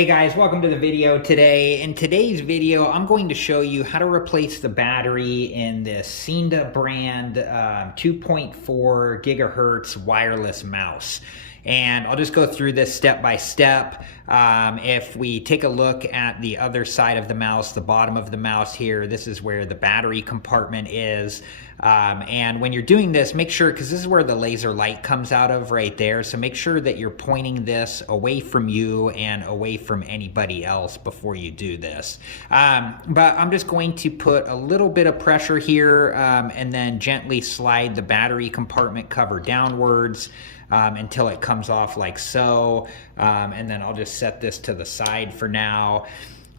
Hey guys, welcome to the video today. In today's video, I'm going to show you how to replace the battery in this Seenda brand 2.4 gigahertz wireless mouse. And I'll just go through this step by step. If we take a look at the other side of the mouse, the bottom of the mouse here, this is where the battery compartment is. And when you're doing this, make sure, because this is where the laser light comes out of right there, so make sure that you're pointing this away from you and away from anybody else before you do this. But I'm just going to put a little bit of pressure here and then gently slide the battery compartment cover downwards until it comes off like so. And then I'll just set this to the side for now.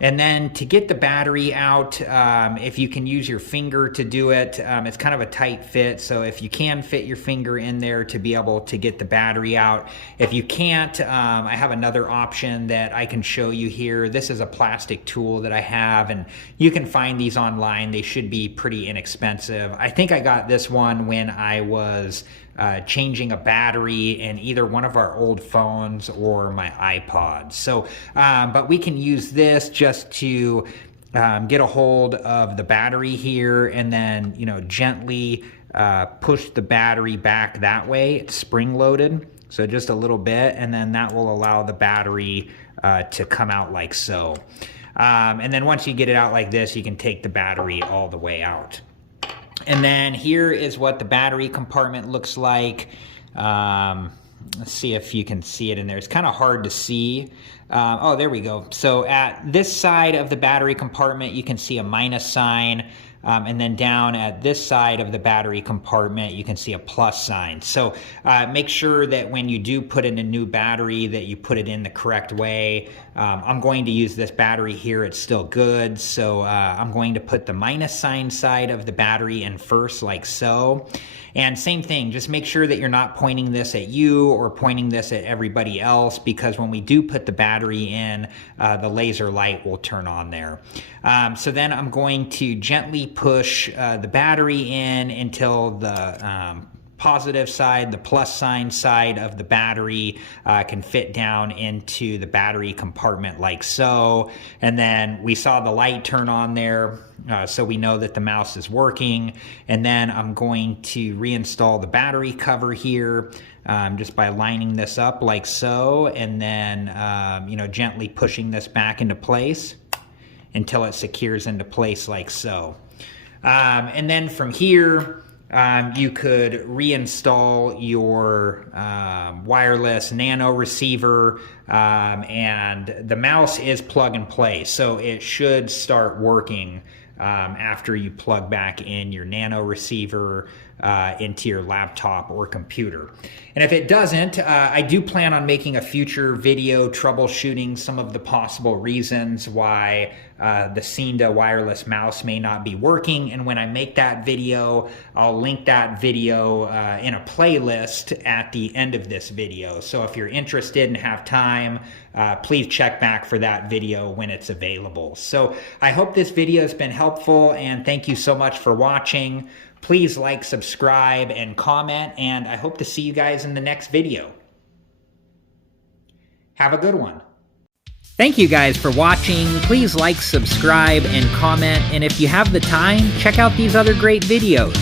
And then to get the battery out, if you can use your finger to do it, it's kind of a tight fit. So if you can fit your finger in there to be able to get the battery out. If you can't, I have another option that I can show you here. This is a plastic tool that I have, and you can find these online. They should be pretty inexpensive. I think I got this one when I was changing a battery in either one of our old phones or my iPod. So, but we can use this just to get a hold of the battery here and then, gently push the battery back that way. It's spring loaded, so just a little bit, and then that will allow the battery to come out like so. And then once you get it out like this, you can take the battery all the way out. And then here is what the battery compartment looks like. Let's see if you can see it in there. It's kind of hard to see. Oh, there we go. So at this side of the battery compartment, you can see a minus sign. And then down at this side of the battery compartment, you can see a plus sign. So make sure that when you do put in a new battery that you put it in the correct way. I'm going to use this battery here. It's still good. So I'm going to put the minus sign side of the battery in first, like so. And same thing, just make sure that you're not pointing this at you or pointing this at everybody else, because when we do put the battery in, the laser light will turn on there. So then I'm going to gently push the battery in until the positive side, the plus sign side of the battery can fit down into the battery compartment like so. And then we saw the light turn on there, so we know that the mouse is working. And then I'm going to reinstall the battery cover here just by lining this up like so, and then gently pushing this back into place until it secures into place like so. And then from here, you could reinstall your wireless nano receiver, and the mouse is plug and play, so it should start working after you plug back in your nano receiver into your laptop or computer. And if it doesn't, I do plan on making a future video troubleshooting some of the possible reasons why the Seenda wireless mouse may not be working. And when I make that video, I'll link that video in a playlist at the end of this video. So if you're interested and have time, please check back for that video when it's available. So I hope this video has been helpful, and thank you so much for watching. Please like, subscribe, and comment, and I hope to see you guys in the next video. Have a good one. Thank you guys for watching. Please like, subscribe, and comment, and if you have the time, check out these other great videos.